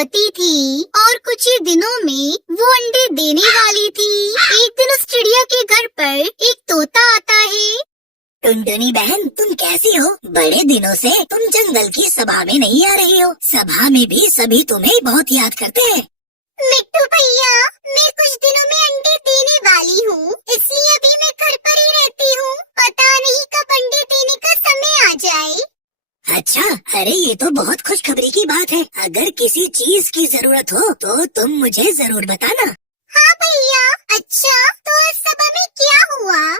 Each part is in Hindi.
गर्भवती थी और कुछ ही दिनों में वो अंडे देने वाली थी। एक दिन उस चिड़िया के घर पर एक तोता आता है। टुनटुनी बहन, तुम कैसी हो? बड़े दिनों से तुम जंगल की सभा में नहीं आ रही हो। सभा में भी सभी तुम्हें बहुत याद करते हैं। मिट्टू भैया, मैं कुछ दिनों में अंडे देने वाली हूँ, इसलिए अभी मैं घर पर ही रहती हूँ। पता नहीं कब अंडे देने का समय आ जाए। अच्छा, अरे ये तो बहुत खुशखबरी की बात है। अगर किसी चीज की जरूरत हो तो तुम मुझे जरूर बताना। हाँ भैया। अच्छा, तो आज सभा में क्या हुआ?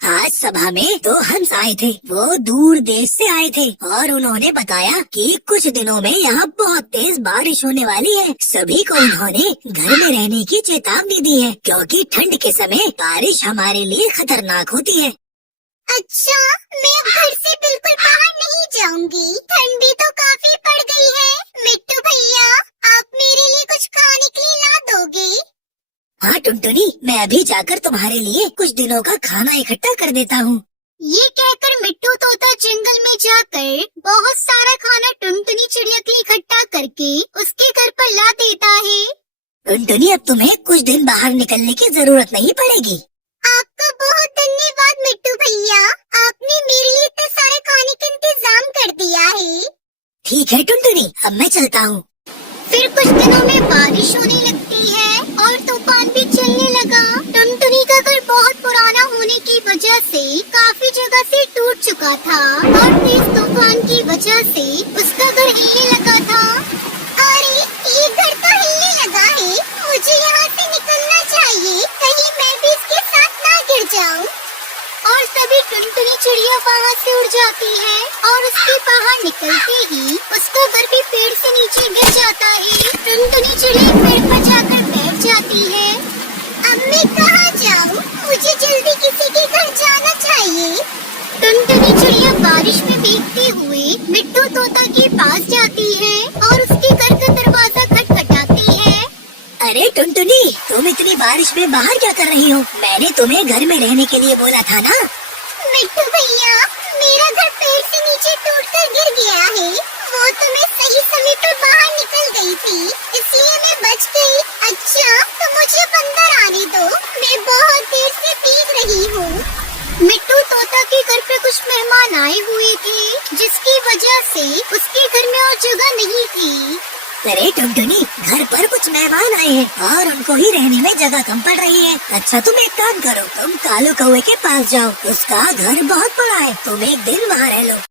आज सभा में तो हंस आए थे। वो दूर देश से आए थे और उन्होंने बताया कि कुछ दिनों में यहाँ बहुत तेज बारिश होने वाली है। सभी को उन्होंने घर में रहने की चेतावनी दी है, क्योंकि ठंड के समय बारिश हमारे लिए खतरनाक होती है। अच्छा, मैं अब घर से बिल्कुल बाहर नहीं जाऊंगी। ठंड भी तो काफी पड़ गई है। मिट्टू भैया, आप मेरे लिए कुछ खाने के लिए ला दोगे? हाँ टुनटुनी, मैं अभी जाकर तुम्हारे लिए कुछ दिनों का खाना इकट्ठा कर देता हूँ। ये कहकर मिट्टू तोता जंगल में जाकर बहुत सारा खाना टुनटुनी चिड़िया के लिए इकट्ठा करके उसके घर पर ला देता है। टुनटुनी, अब तुम्हें कुछ दिन बाहर निकलने की जरूरत नहीं पड़ेगी। आपका बहुत धन्यवाद मिट्टू भैया, आपने मेरे लिए इतने सारे खाने का इंतजाम कर दिया है। ठीक है टुनटुनी, अब मैं चलता हूँ। फिर कुछ दिनों में बारिश होने लगती है और तूफान भी चलने लगा। टुनटुनी का घर बहुत पुराना होने की वजह से काफी जगह से टूट चुका था और तेज तूफान की वजह से उसका घर हिलने लगा था। अरे, ये घर तो हिलने लगा है। मुझे यहाँ से निकलना चाहिए, कहीं मैं भी इसके साथ ना गिर जाऊँ। और तभी टुनटुनी चिड़िया वहाँ से उड़ जाती है और उसके बाहर निकलते ही उसका घर भी पेड़ से नीचे गिर जाता है। टुनटुनी चिड़िया पेड़ पर जाकर बैठ जाती है। अब मैं कहाँ जाऊँ? मुझे जल्दी किसी के घर जाना चाहिए। टुनटुनी चिड़िया बारिश में भीगते हुए मिट्टू तोता के पास जाती है और उसके घर का दरवाजा खटखटाती है। अरे टुनटुनी, तुम इतनी बारिश में बाहर क्या कर रही हो? मैंने तुम्हें घर में रहने के लिए बोला था ना। मिट्टू भैया, मेरा घर पेड़ से नीचे टूटकर गिर गया है। वो तो मैं सही समय पर बाहर निकल गई थी, इसलिए मैं बच गई। अच्छा, तो मुझे अंदर आने दो, मैं बहुत देर से भीग रही हूँ। मिट्टू तोता के घर पे कुछ मेहमान आए हुए थे, जिसकी वजह से उसके घर में और जगह नहीं थी। अरे टुनटुनी, घर पर कुछ मेहमान आए हैं और उनको ही रहने में जगह कम पड़ रही है। अच्छा, तुम एक काम करो, तुम कालू कौवे के पास जाओ। उसका घर बहुत बड़ा है, तुम एक दिन वहाँ रह लो।